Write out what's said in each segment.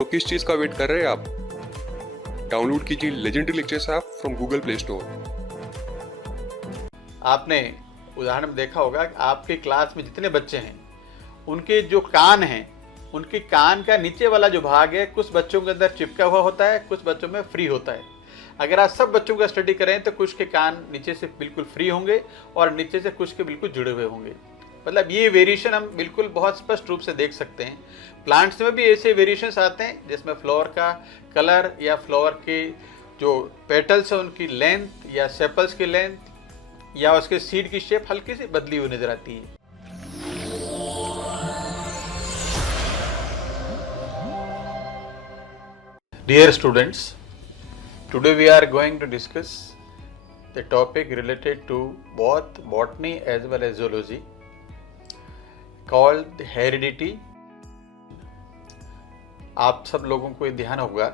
तो किस चीज का वेट कर रहे हैं आप? डाउनलोड कीजिए legendary lectures app from Google play store. आपने उदाहरण में देखा होगा कि आपके क्लास में जितने बच्चे हैं उनके जो कान हैं, उनके कान का नीचे वाला जो भाग है कुछ बच्चों के अंदर चिपका हुआ होता है, कुछ बच्चों में फ्री होता है। अगर आप सब बच्चों का स्टडी करें तो कुछ के कान नीचे से बिल्कुल फ्री होंगे और नीचे से कुछ के बिल्कुल जुड़े हुए होंगे। मतलब ये वेरिएशन हम बिल्कुल बहुत स्पष्ट रूप से देख सकते हैं। प्लांट्स में भी ऐसे वेरिएशंस आते हैं जिसमें फ्लावर का कलर या फ्लावर के जो पेटल्स है उनकी लेंथ या सेपल्स की लेंथ या उसके सीड की शेप हल्की सी बदली हुई नजर आती है। Dear students, today we are going to discuss the topic related to both botany as well as zoology called heredity. आप सब लोगों को ये ध्यान होगा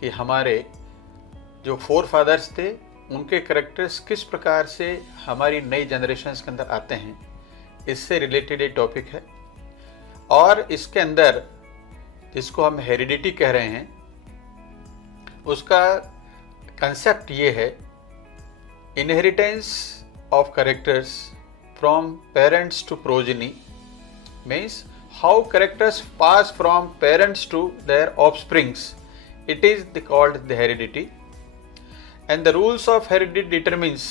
कि हमारे जो फोर फादर्स थे उनके करेक्टर्स किस प्रकार से हमारी नई जनरेशन्स के अंदर आते हैं, इससे रिलेटेड ये टॉपिक है। और इसके अंदर जिसको हम हेरिडिटी कह रहे हैं उसका कंसेप्ट ये है, inheritance of characters from parents to progeny means how characters pass from parents to their offsprings. It is called the heredity, and the rules of heredity determines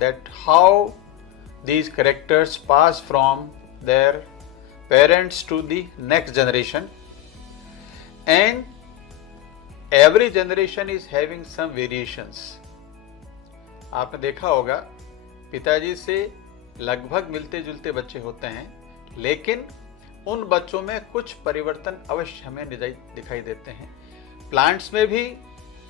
that how these characters pass from their parents to the next generation, and every generation is having some variations. आपने देखा होगा पिताजी से लगभग मिलते जुलते बच्चे होते हैं, लेकिन उन बच्चों में कुछ परिवर्तन अवश्य हमें दिखाई देते हैं। प्लांट्स में भी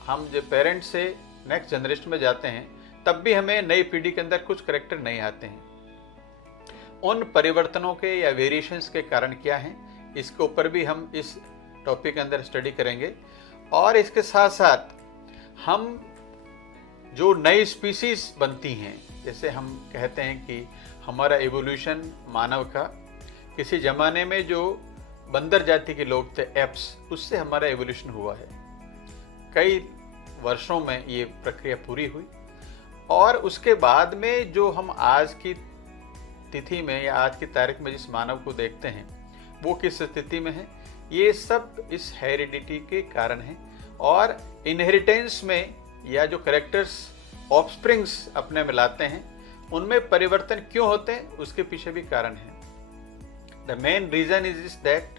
हम जब पेरेंट्स से नेक्स्ट जनरेशन में जाते हैं तब भी हमें नई पीढ़ी के अंदर कुछ करेक्टर नहीं आते हैं। उन परिवर्तनों के या वेरिएशंस के कारण क्या हैं, इसके ऊपर भी हम इस टॉपिक के अंदर स्टडी करेंगे। और इसके साथ साथ हम जो नई स्पीसीज बनती हैं, जैसे हम कहते हैं कि हमारा एवोल्यूशन मानव का किसी ज़माने में जो बंदर जाति के लोग थे एप्स, उससे हमारा एवोल्यूशन हुआ है। कई वर्षों में ये प्रक्रिया पूरी हुई और उसके बाद में जो हम आज की तिथि में या आज की तारीख में जिस मानव को देखते हैं वो किस स्थिति में है, ये सब इस हेरिडिटी के कारण है। और इनहेरिटेंस में या जो करेक्टर्स ऑफस्प्रिंग्स अपने में लाते हैं उनमें परिवर्तन क्यों होते हैं, उसके पीछे भी कारण है। The main reason is that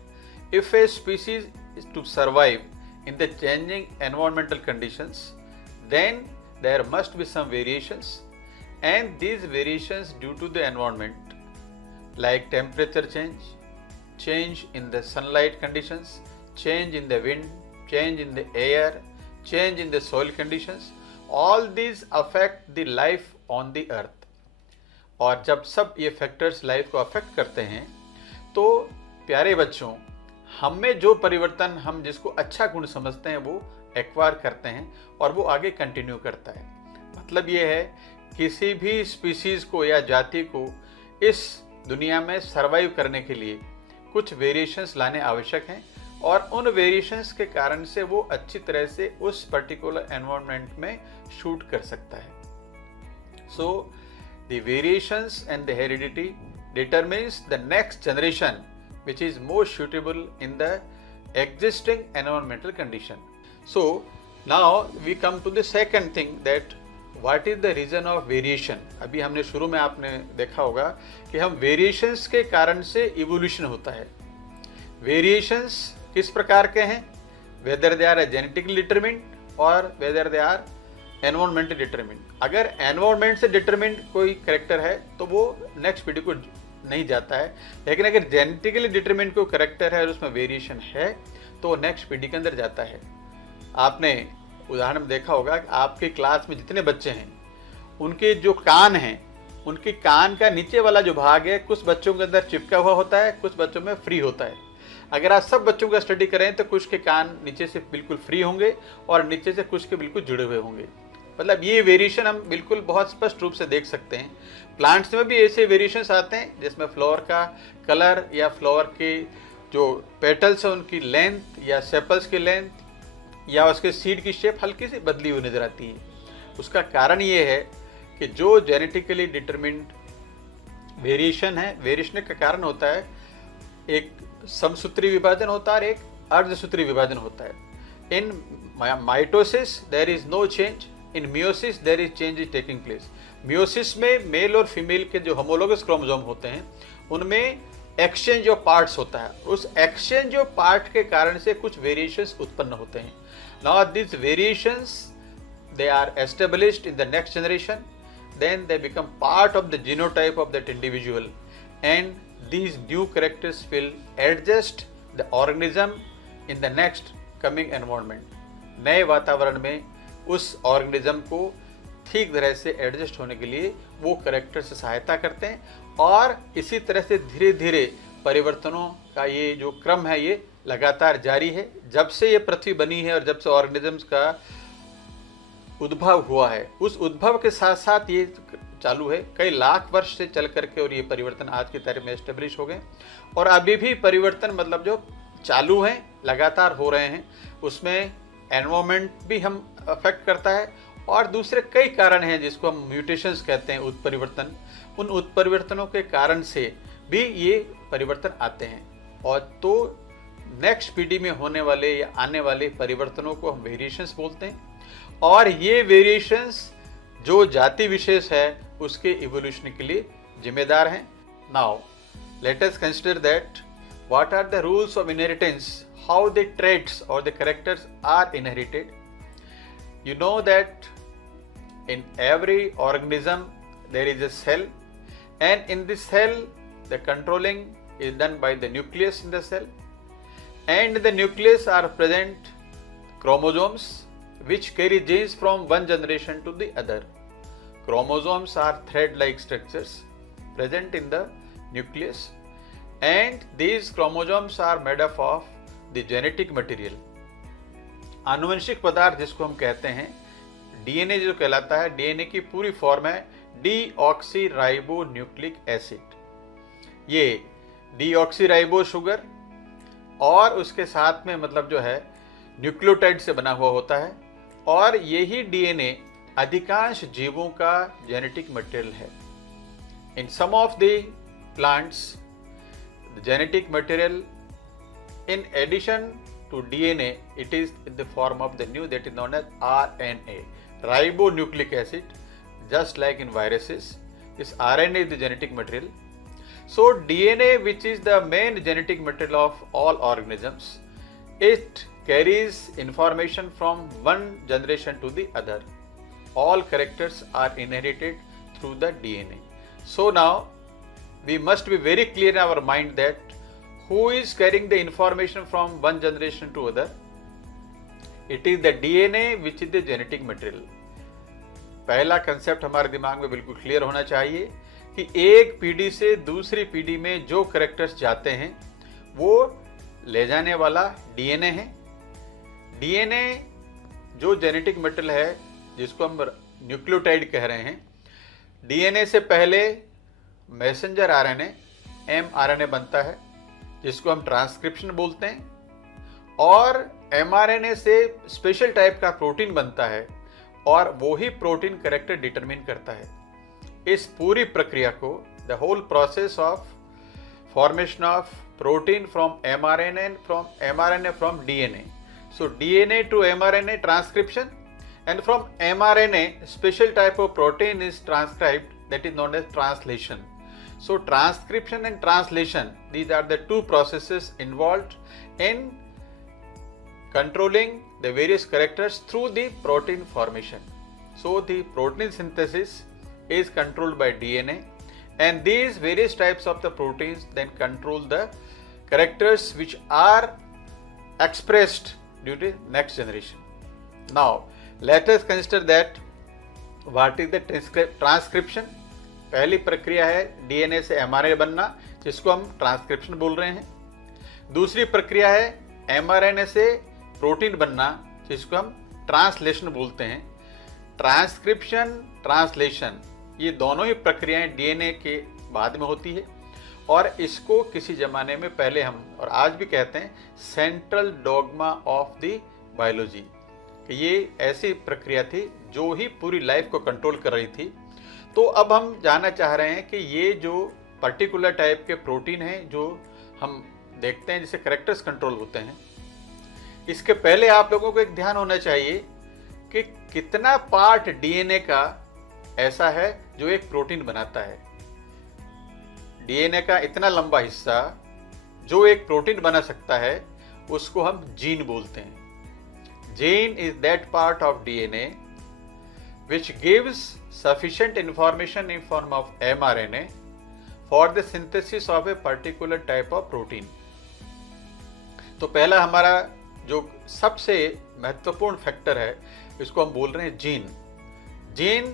if a species is to survive in the changing environmental conditions, then there must be some variations, and these variations due to the environment like temperature change, change in the sunlight conditions, change in the wind, change in the air, change in the soil conditions, all these affect the life on the earth. और जब सब ये factors life को affect करते हैं तो प्यारे बच्चों, हम में जो परिवर्तन हम जिसको अच्छा गुण समझते हैं वो एक्वायर करते हैं और वो आगे कंटिन्यू करता है। मतलब ये है, किसी भी स्पीसीज को या जाति को इस दुनिया में सरवाइव करने के लिए कुछ वेरिएशंस लाने आवश्यक हैं और उन वेरिएशंस के कारण से वो अच्छी तरह से उस पर्टिकुलर एनवायरनमेंट में शूट कर सकता है। So the variations and the heredity determines the next generation which is more suitable in the existing environmental condition. So now we come to the second thing, that what is the reason of variation. अभी हमने शुरू में आपने देखा होगा कि हम variations के कारण से इवोल्यूशन होता है। वेरिएशंस किस प्रकार के हैं, whether they are genetically determined और whether they are environmentally determined. अगर एनवायरमेंट से डिटरमिन्ड कोई करेक्टर है तो वो नेक्स्ट पीढ़ी को नहीं जाता है, लेकिन अगर जेनेटिकली डिटरमिन्ड कोई करेक्टर है और उसमें वेरिएशन है तो वो नेक्स्ट पीढ़ी के अंदर जाता है। आपने उदाहरण में देखा होगा कि आपके क्लास में जितने बच्चे हैं उनके जो कान हैं, उनके कान का नीचे वाला जो भाग है कुछ बच्चों के अंदर चिपका हुआ होता है, कुछ बच्चों में फ्री होता है। अगर आप सब बच्चों का स्टडी करें तो कुछ के कान नीचे से बिल्कुल फ्री होंगे और नीचे से कुछ के बिल्कुल जुड़े हुए होंगे। मतलब ये वेरिएशन हम बिल्कुल बहुत स्पष्ट रूप से देख सकते हैं। प्लांट्स में भी ऐसे वेरिएशंस आते हैं जिसमें फ्लावर का कलर या फ्लावर के जो पेटल्स है उनकी लेंथ या सेपल्स की लेंथ या उसके सीड की शेप हल्की सी बदली हुई नजर आती है। उसका कारण ये है कि जो जेनेटिकली डिटरमिन्ड वेरिएशन है, वेरिएशन का कारण होता है एक समसूत्री विभाजन होता है और एक अर्धसूत्री विभाजन होता है। In mitosis there is no change, in meiosis there is change is taking place. Meiosis में मेल और फीमेल के जो होमोलोगस क्रोमोसोम होते हैं उनमें एक्सचेंज ऑफ पार्ट्स होता है। उस एक्सचेंज ऑफ पार्ट के कारण से कुछ वेरिएशंस उत्पन्न होते हैं। Now this variations they are established in the next generation, then they become part of the genotype of that individual, and these new characters will adjust the organism in the next coming environment। नए वातावरण में उस organism को ठीक तरह से adjust होने के लिए वो करेक्टर से सहायता करते हैं और इसी तरह से धीरे धीरे परिवर्तनों का ये जो क्रम है ये लगातार जारी है। जब से ये पृथ्वी बनी है और जब से ऑर्गेनिजम्स का उद्भव हुआ है, उस उद्भव के साथ साथ ये चालू है। कई लाख वर्ष से चल करके और ये परिवर्तन आज की तारीख में एस्टेब्लिश हो गए और अभी भी परिवर्तन मतलब जो चालू हैं, लगातार हो रहे हैं। उसमें एनवायरमेंट भी हम अफेक्ट करता है और दूसरे कई कारण हैं जिसको हम म्यूटेशंस कहते हैं, उत्परिवर्तन। उन उत्परिवर्तनों के कारण से भी ये परिवर्तन आते हैं और तो नेक्स्ट पीढ़ी में होने वाले या आने वाले परिवर्तनों को हम वेरिएशंस बोलते हैं और ये वेरिएशंस जो जाति विशेष है उसके इवोल्यूशन के लिए जिम्मेदार हैं। Now let us consider that what are the rules of inheritance, how the traits और the characters are inherited. You know that in every organism there is a cell and in this cell the controlling is done by the nucleus in the cell, and in the nucleus are present chromosomes which carry genes from one generation to the other. Chromosomes are thread-like structures present in the nucleus, and these chromosomes are made up of the genetic material. आनुवंशिक पदार्थ जिसको हम कहते हैं DNA जो कहलाता है, DNA की पूरी फॉर्म है डीऑक्सीराइबोन्यूक्लिक एसिड। ये डीऑक्सीराइबो शुगर और उसके साथ में मतलब जो है न्यूक्लियोटाइड से बना हुआ होता है और यही डीएनए अधिकांश जीवों का जेनेटिक मटेरियल है। In some of the plants the genetic material in addition to DNA it is in the form of the new that is known as RNA, ribonucleic acid. Just like in viruses, this RNA is the genetic material. So DNA, which is the main genetic material of all organisms, it carries information from one generation to the other. All characters are inherited through the DNA. So now we must be very clear in our mind that who is carrying the information from one generation to other? It is the DNA which is the genetic material. पहला concept हमारे दिमाग में बिल्कुल clear होना चाहिए कि एक पीढ़ी से दूसरी पीढ़ी में जो कैरेक्टर्स जाते हैं वो ले जाने वाला डीएनए है। डीएनए जो जेनेटिक मटेरियल है जिसको हम न्यूक्लियोटाइड कह रहे हैं, डीएनए से पहले मैसेंजर आरएनए एमआरएनए बनता है जिसको हम ट्रांसक्रिप्शन बोलते हैं और एमआरएनए से स्पेशल टाइप का प्रोटीन बनता है और वो ही प्रोटीन कैरेक्टर डिटरमिन करता है। इस पूरी प्रक्रिया को the whole process of formation of protein from mRNA and from mRNA from DNA, so DNA to mRNA transcription and from mRNA special type of protein is transcribed that is known as translation. So transcription and translation, these are the two processes involved in controlling the various characters through the protein formation. So the protein synthesis is controlled by DNA and these various types of the proteins then control the characters which are expressed due to next generation. Now let us consider that what is the transcription. पहली प्रक्रिया है DNA से mRNA बनना जिसको हम transcription बोल रहे हैं। दूसरी प्रक्रिया है एमआरएनए से प्रोटीन बनना जिसको हम ट्रांसलेशन बोलते हैं। ट्रांसक्रिप्शन ट्रांसलेशन ये दोनों ही प्रक्रियाएं डीएनए के बाद में होती है और इसको किसी ज़माने में पहले हम और आज भी कहते हैं central dogma of the biology. ये ऐसी प्रक्रिया थी जो ही पूरी लाइफ को कंट्रोल कर रही थी। तो अब हम जानना चाह रहे हैं कि ये जो पर्टिकुलर टाइप के प्रोटीन हैं जो हम देखते हैं जिसे कैरेक्टर्स कंट्रोल होते हैं, इसके पहले आप लोगों को एक ध्यान होना चाहिए कि कितना पार्ट डीएनए का ऐसा है जो एक प्रोटीन बनाता है। डीएनए का इतना लंबा हिस्सा जो एक प्रोटीन बना सकता है उसको हम जीन बोलते हैं। Gene is that part of DNA which gives sufficient information in form of mRNA for the synthesis of a particular type of protein। तो पहला हमारा जो सबसे महत्वपूर्ण फैक्टर है इसको हम बोल रहे हैं जीन। जीन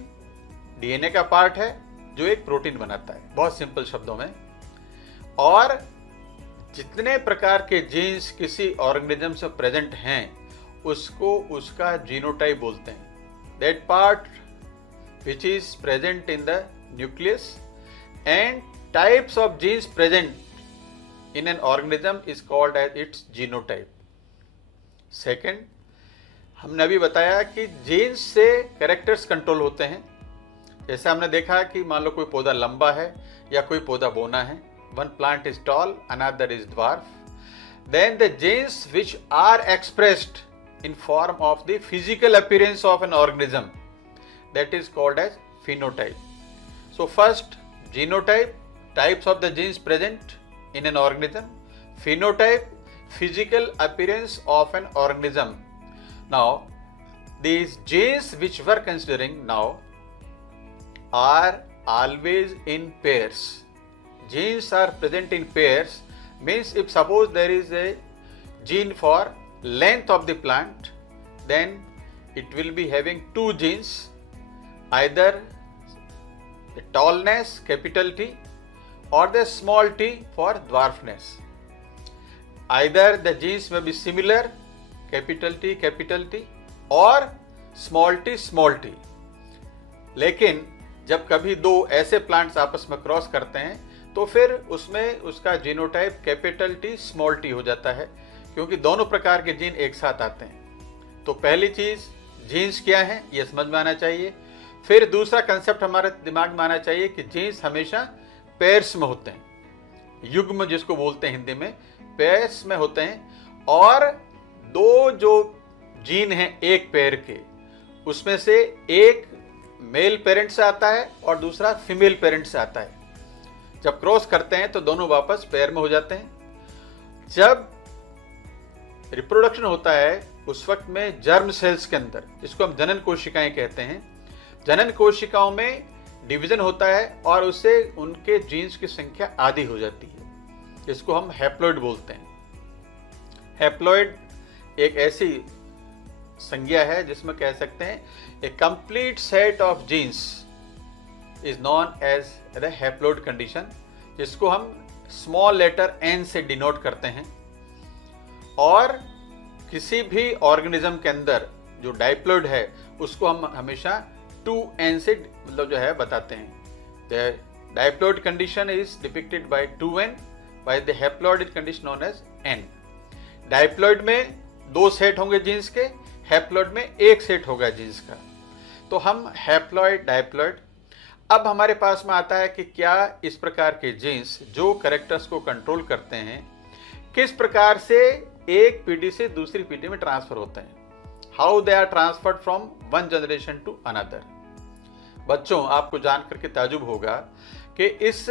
डीएनए का पार्ट है जो एक प्रोटीन बनाता है, बहुत सिंपल शब्दों में। और जितने प्रकार के जीन्स किसी ऑर्गेनिज्म से प्रेजेंट हैं उसको उसका जीनोटाइप बोलते हैं। That part which is present in the nucleus and types of genes present in an organism is called as its genotype। Second, हमने अभी बताया कि जीन्स से कैरेक्टर्स कंट्रोल होते हैं। जैसे हमने देखा कि मान लो कोई पौधा लंबा है या कोई पौधा बोना है, one plant is tall, another is dwarf, then the genes which are expressed in form of the physical appearance of an organism, that is called as phenotype। So first genotype, types of the genes present in an organism, phenotype, physical appearance of an organism। Now these genes which we are considering now are always in pairs। Genes are present in pairs means if suppose there is a gene for length of the plant, then it will be having two genes, either the tallness capital T or the small t for dwarfness। Either the genes may be similar capital T और small t। लेकिन जब कभी दो ऐसे plants आपस में cross करते हैं तो फिर उसमें उसका genotype capital T small T हो जाता है, क्योंकि दोनों प्रकार के जीन एक साथ आते हैं। तो पहली चीज जीन्स क्या है ये समझ में आना चाहिए। फिर दूसरा कंसेप्ट हमारे दिमाग में आना चाहिए कि जीन्स हमेशा पेयर्स में होते हैं, युग्म जिसको बोलते हैं हिंदी में, पेयर्स में होते हैं। और दो जो जीन हैं एक पेयर के, उसमें से एक मेल पेरेंट से आता है और दूसरा फीमेल पेरेंट से आता है। जब क्रॉस करते हैं तो दोनों वापस पेयर में हो जाते हैं। जब रिप्रोडक्शन होता है उस वक्त में जर्म सेल्स के अंदर, जिसको हम जनन कोशिकाएं कहते हैं, जनन कोशिकाओं में डिवीजन होता है और उससे उनके जीन्स की संख्या आधी हो जाती है, जिसको हम हैप्लॉइड बोलते हैं। हैप्लॉइड एक ऐसी संज्ञा है जिसमें कह सकते हैं a complete set of genes is known as the haploid condition, जिसको हम स्मॉल लेटर एन से डिनोट करते हैं। और किसी भी ऑर्गेनिज्म के अंदर जो डाइप्लॉइड है उसको हम हमेशा 2n से मतलब जो है बताते हैं। The diploid condition is depicted by 2n, by the haploid condition known as n। Diploid में दो सेट होंगे जीन्स के, हैप्लॉइड में एक सेट होगा जीन्स का। तो हम हैप्लॉइड डाइप्लॉइड। अब हमारे पास में आता है कि क्या इस प्रकार के जीन्स जो कैरेक्टर्स को कंट्रोल करते हैं किस प्रकार से एक पीढ़ी से दूसरी पीढ़ी में ट्रांसफर होते हैं, how they are transferred from one generation to another. बच्चों, आपको जान करके ताजुब होगा कि इस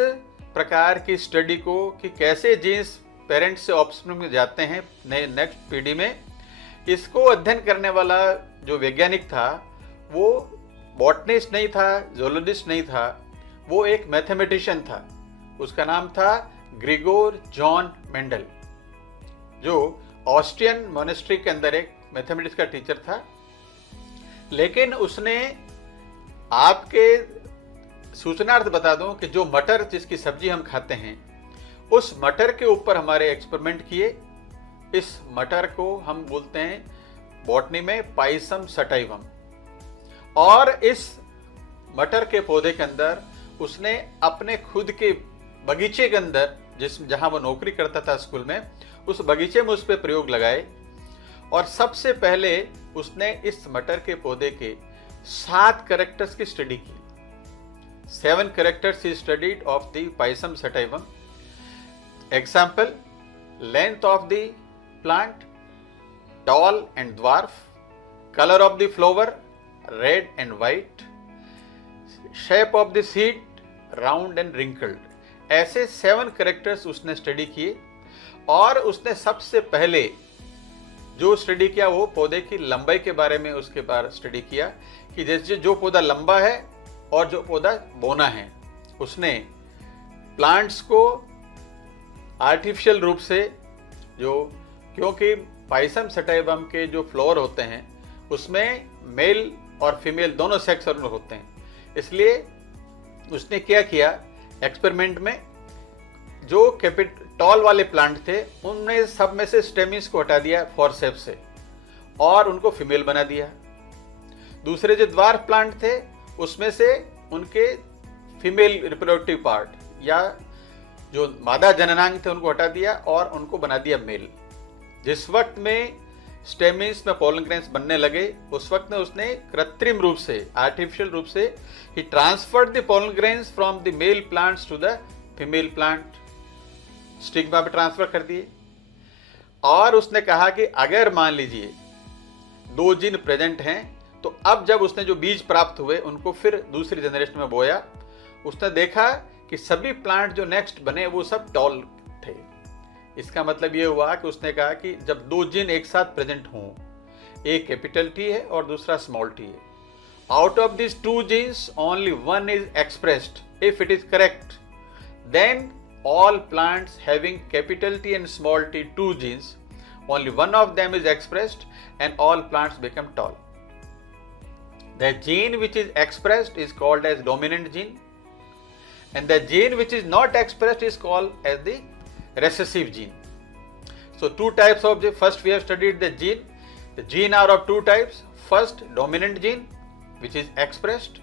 प्रकार की स्टडी को कि कैसे जीन्स पेरेंट्स से ऑफस्प्रिंग में जाते हैं नेक्स्ट पीढ़ी में, इसको अध्ययन करने वाला जो वैज्ञानिक था वो बॉटनिस्ट नहीं था, जूलॉजिस्ट नहीं था, वो एक मैथमेटिशियन था। उसका नाम था ग्रिगोर जॉन मेंडल, जो ऑस्ट्रियन मोनेस्ट्री के अंदर एक मैथमेटिक्स का टीचर था। लेकिन उसने, आपके सूचनार्थ बता दूं कि जो मटर जिसकी सब्जी हम खाते हैं उस मटर के ऊपर हमारे एक्सपेरिमेंट किए। इस मटर को हम बोलते हैं बॉटनी में पाइसम सटाइवम। और इस मटर के पौधे के अंदर उसने अपने खुद के बगीचे के अंदर जहाँ वो नौकरी करता था स्कूल में, उस बगीचे में उस पर प्रयोग लगाए और सबसे पहले उसने इस मटर के पौधे के 7 कैरेक्टर्स की स्टडी की। 7 characters he studied of the Pisum sativum. Example, length of the plant, tall and dwarf, color of the flower, red and white, shape of the seed, round and wrinkled. ऐसे 7 characters उसने study किए और उसने सबसे पहले जो study किया वो पौधे की लंबाई के बारे में उसके बारे स्टडी किया कि जैसे जो पौधा लंबा है और जो पौधा बोना है, उसने प्लांट्स को आर्टिफिशियल रूप से क्योंकि पाइसम सटाइवम के जो फ्लावर होते हैं उसमें मेल और फीमेल दोनों सेक्स होते हैं, इसलिए उसने क्या किया एक्सपेरिमेंट में, जो टॉल वाले प्लांट थे उनमें सब में से स्टेमिस को हटा दिया फॉरसेप्स से और उनको फीमेल बना दिया। दूसरे जो द्वार्फ प्लांट थे उसमें से उनके फीमेल रिप्रोडक्टिव पार्ट या जो मादा जननांग थे उनको हटा दिया और उनको बना दिया मेल। जिस वक्त में स्टेमिस में पोलन ग्रेन्स बनने लगे उस वक्त में उसने कृत्रिम रूप से आर्टिफिशियल रूप से ही transferred the pollen grains from the male plants to the female plant, stigma पे ट्रांसफर कर दिए। और उसने कहा कि अगर मान लीजिए 2 जीन प्रेजेंट हैं तो अब जब उसने जो बीज प्राप्त हुए उनको फिर दूसरी जनरेशन में बोया, उसने देखा कि सभी प्लांट जो नेक्स्ट बने वो सब टॉल थे। इसका मतलब ये हुआ कि उसने कहा कि जब 2 जीन एक साथ प्रेजेंट हों, एक कैपिटल टी है और दूसरा स्मॉल टी है, out of this 2 genes only 1 is expressed if it is correct, then all plants having capital T and small t 2 genes, only one of them is expressed and all plants become tall. The gene which is expressed is called as dominant gene and the gene which is not expressed is called as the recessive gene. So 2 types of the first we have studied the gene. The gene are of 2 types. First, dominant gene which is expressed.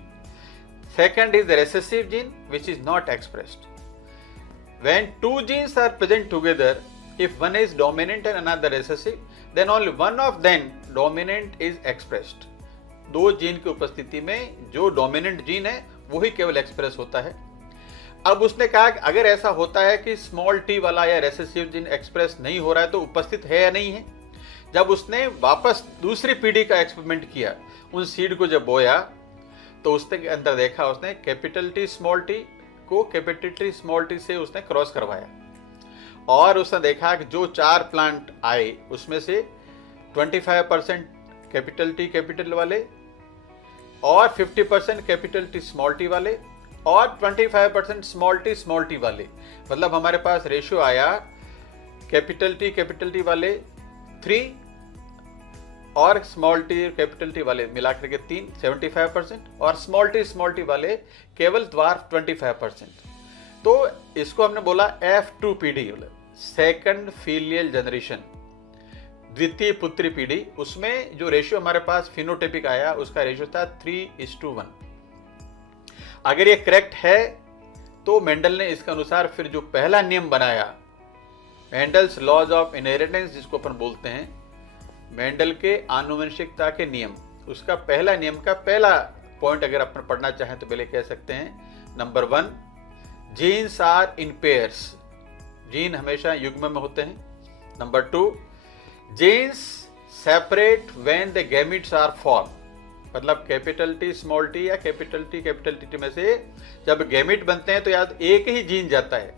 Second is the recessive gene which is not expressed. When 2 genes are present together, if one is dominant and another recessive, then only one of them dominant is expressed. 2 gene की उपस्थिति में जो dominant gene है वही केवल express होता है। अब उसने कहा कि अगर ऐसा होता है कि स्मॉल टी वाला या रेसेसिव जीन एक्सप्रेस नहीं हो रहा है तो उपस्थित है या नहीं है। जब उसने वापस दूसरी पीढ़ी का एक्सपेरिमेंट किया, उन सीड को जब बोया तो उसके अंदर देखा उसने कैपिटल टी स्मॉल टी को कैपिटल टी स्मॉल टी से उसने क्रॉस करवाया और उसने देखा कि जो 4 प्लांट आए उसमें से 25% कैपिटल टी कैपिटल वाले और 50% कैपिटल टी स्मॉल टी वाले और 25% स्मॉल टी वाले, मतलब हमारे पास रेशियो आया कैपिटल टी वाले 3 और स्मॉल टी कैपिटल टी वाले मिलाकर के 3 75% और स्मॉल टी वाले केवल द्वार्फ 25%। तो इसको हमने बोला F2PD, सेकंड फीलियल जनरेशन, द्वितीय पुत्री पीढ़ी। उसमें जो रेशियो हमारे पास फिनोटाइपिक आया उसका रेशियो था 3:1। अगर ये करेक्ट है तो मेंडल ने इसके अनुसार फिर जो पहला नियम बनाया, मेंडल्स लॉज ऑफ इनहेरिटेंस जिसको अपन बोलते हैं, मेंडल के आनुवंशिकता के नियम, उसका पहला नियम का पहला पॉइंट अगर अपन पढ़ना चाहें तो पहले कह सकते हैं number 1, genes are in pairs, gene हमेशा युग्म में होते हैं। Number 2, genes separate when the gametes are form, मतलब कैपिटल टी स्मॉल टी या कैपिटल टी में से जब गैमेट बनते हैं तो याद एक ही जीन जाता है।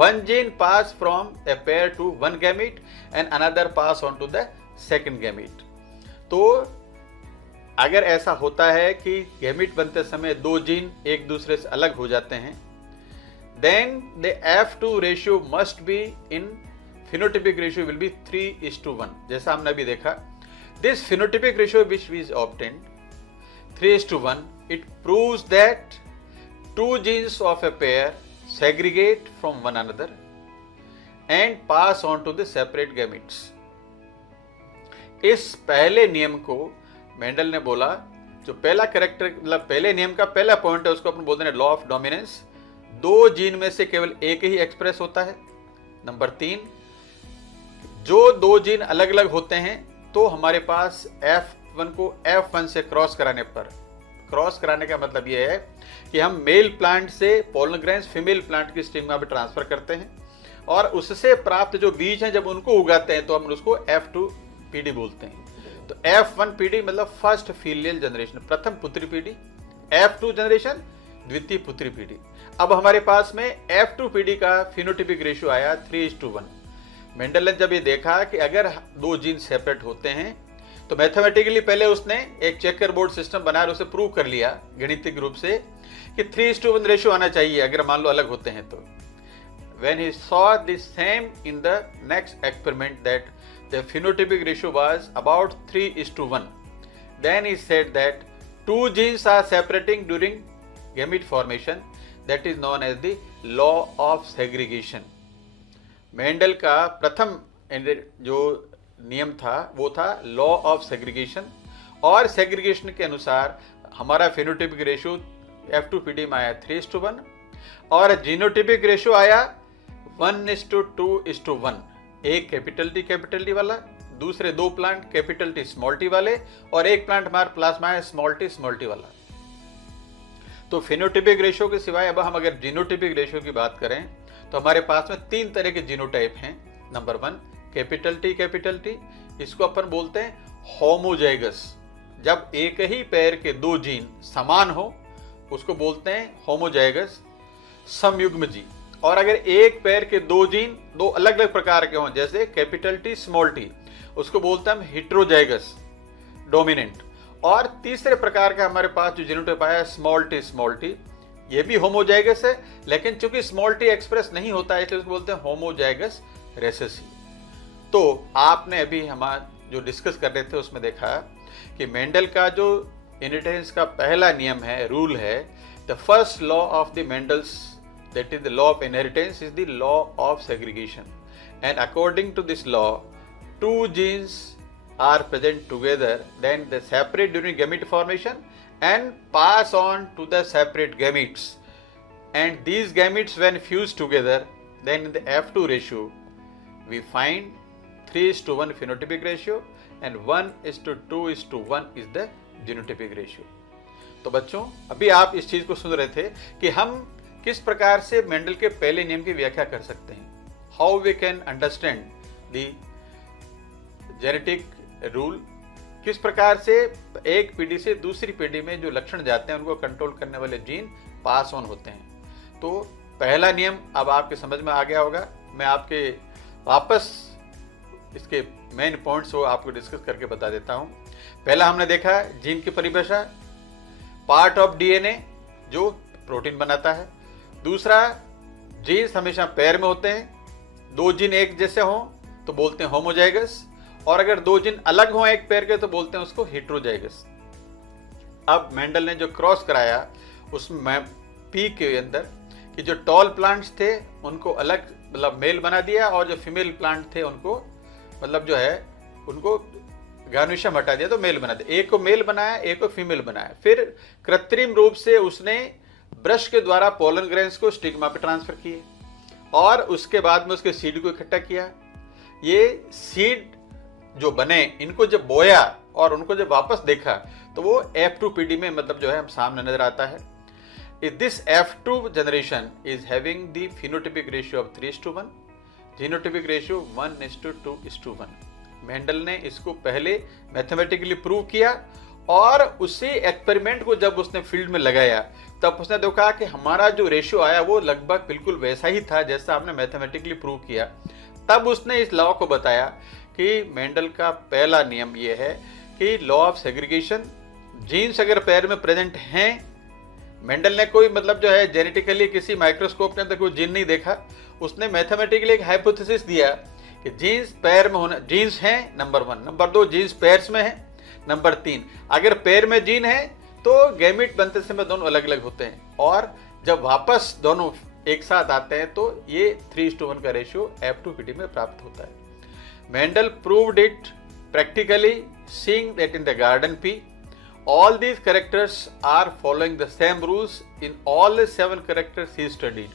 1 gene pass from a pair to 1 gamete and another pass on to the second gamete। तो अगर ऐसा होता है कि गैमेट बनते समय 2 जीन एक दूसरे से अलग हो जाते हैं, then the F2 ratio must be in phenotypic ratio will be 3:1, जैसा हमने अभी देखा। This phenotypic ratio which we obtained 3:1, it proves that 2 genes of a pair segregate from one another and pass on to the separate gametes। इस पहले नियम को Mendel ने बोला, जो पहला कैरेक्टर मतलब पहले नियम का पहला पॉइंट है उसको अपन बोलते हैं लॉ ऑफ डोमिनेंस, दो जीन में से केवल एक ही एक्सप्रेस होता है। नंबर 3, जो दो जीन अलग अलग होते हैं तो हमारे पास F1 को F1 से क्रॉस कराने पर, क्रॉस कराने का मतलब यह है कि हम मेल प्लांट से पोलन ग्रेन्स फीमेल प्लांट की स्टिग्मा में ट्रांसफर करते हैं और उससे प्राप्त जो बीज हैं जब उनको उगाते हैं तो हम उसको F2PD बोलते हैं। तो F1PD मतलब फर्स्ट फीलियल जनरेशन, प्रथम पुत्री पीढ़ी, F2 जनरेशन द्वितीय पुत्री पीढ़ी। अब हमारे पास में F2PD का फिनोटिपिक रेशियो आया 3:1। मेंडल ने जब ये देखा कि अगर दो जीन सेपरेट होते हैं तो मैथमेटिकली पहले उसने एक चेकर बोर्ड सिस्टम बनाया और उसे प्रूव कर लिया गणितिक रूप से कि 3:1 रेशियो आना चाहिए अगर मान लो अलग होते हैं तो। When he saw the same in the next experiment that the phenotypic ratio was about 3:1, then he said that two genes are separating during gamete formation, that is known as the law of segregation. Mendel का प्रथम जो नियम था वो था law of segregation, और segregation के अनुसार हमारा फिनोटिपिक रेशियो F2PD में आया 3:1 और जीनोटिपिक रेशियो आया 1:2:1। एक कैपिटल टी वाला, दूसरे दो plant capital T small T वाले, और एक प्लांट हमारा प्लाज्मा है स्मॉल टी वाला। तो फिनोटिपिक रेशियो के सिवाय अब हम अगर जीनोटिपिक रेशियो की बात करें तो हमारे पास में 3 तरह के जीनोटाइप हैं। नंबर 1 कैपिटल टी, इसको अपन बोलते हैं होमोजाइगस। जब एक ही पैर के दो जीन समान हो उसको बोलते हैं होमोजाइगस समयुग्म जीन। और अगर एक पैर के दो जीन दो अलग अलग प्रकार के हों जैसे कैपिटल टी स्मॉल टी, उसको बोलते हैं हम हेटेरोजाइगस डोमिनेंट। और तीसरे प्रकार का हमारे पास जो जीनोटाइप आया स्मॉल टी, ये भी होमोजाइगस है लेकिन चूंकि स्मॉल टी एक्सप्रेस नहीं होता है इसलिए उसको बोलते हैं होमोजाइगस रेसेसिव। तो आपने अभी हम जो डिस्कस कर रहे थे उसमें देखा कि मेंडल का जो इनहेरिटेंस का पहला नियम है, रूल है, the first law of the Mendel's, that is the law of inheritance, is the law of segregation, and according to this law two genes are present together, then they separate during gamete formation and pass on to the separate gametes, and these gametes when fused together then in the F2 ratio we find 3:1 phenotypic ratio and 1:2:1 is the genotypic ratio। तो बच्चों अभी आप इस चीज को सुन रहे थे कि हम किस प्रकार से मेंडल के पहले नियम की व्याख्या कर सकते हैं, how we can understand the genetic rule, किस प्रकार से एक पीढ़ी से दूसरी पीढ़ी में जो लक्षण जाते हैं उनको कंट्रोल करने वाले जीन पास ऑन होते हैं। तो पहला नियम अब आपके समझ में आ गया होगा। मैं आपके वापस इसके मेन पॉइंट्स को आपको डिस्कस करके बता देता हूं। पहला हमने देखा जीन की परिभाषा, पार्ट ऑफ डीएनए जो प्रोटीन बनाता है। दूसरा, जीन्स हमेशा पैर में होते हैं, दो जीन एक जैसे हों तो बोलते हैं होमोजाइगस, और अगर दो जीन अलग हों एक पैर के तो बोलते हैं उसको हेटेरोजाइगस। अब मेंडल ने जो क्रॉस कराया उसमें पी के अंदर कि जो टॉल प्लांट्स थे उनको अलग मतलब मेल बना दिया, और जो फीमेल प्लांट थे उनको मतलब जो है उनको गार्निशम हटा दिया तो मेल बना दिया। एक को मेल बनाया, एक को फीमेल बनाया। फिर कृत्रिम रूप से उसने ब्रश के द्वारा पोलन ग्रेन्स को स्टिग्मा पे ट्रांसफर किए और उसके बाद में उसके सीड को इकट्ठा किया। ये सीड जो बने इनको जब बोया और उनको जब वापस देखा तो वो F2PD में मतलब जो है हम सामने नजर आता है। This F2 generation is having the phenotypic ratio of 3:1, genotypic ratio 1:2:1। Mendel ने इसको पहले मैथमेटिकली प्रूव किया और उसी एक्सपेरिमेंट को जब उसने फील्ड में लगाया तब उसने देखा कि हमारा जो रेशियो आया वो लगभग बिल्कुल वैसा ही था जैसा हमने मैथमेटिकली प्रूव किया। तब उसने इस लॉ को बताया कि मेंडल का पहला नियम ये है कि लॉ ऑफ सेग्रीगेशन, जीन्स अगर पैर में प्रेजेंट हैं, मेंडल ने कोई मतलब जो है जेनेटिकली किसी माइक्रोस्कोप के अंदर कोई जीन नहीं देखा, उसने मैथमेटिकली एक हाइपोथेसिस दिया कि जीन्स पैर में होना, जीन्स हैं नंबर 1, नंबर 2 जीन्स पैर्स में है, नंबर 3 अगर पैर में जीन है तो गैमेट बनते समय दोनों अलग अलग होते हैं, और जब वापस दोनों एक साथ आते हैं तो ये 3:1 का रेशियो F2PD में प्राप्त होता है। Mendel proved it practically seeing that in the garden pea, All these characters are following the same rules in all the 7 characters he studied,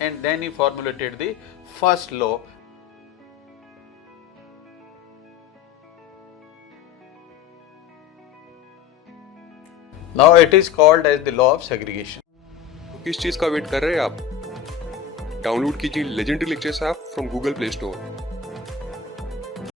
and then he formulated the first law. Now it is called as the law of segregation. किस चीज़ का wait कर रहे हैं आप? Download कीजिए legendary lectures app from Google play store.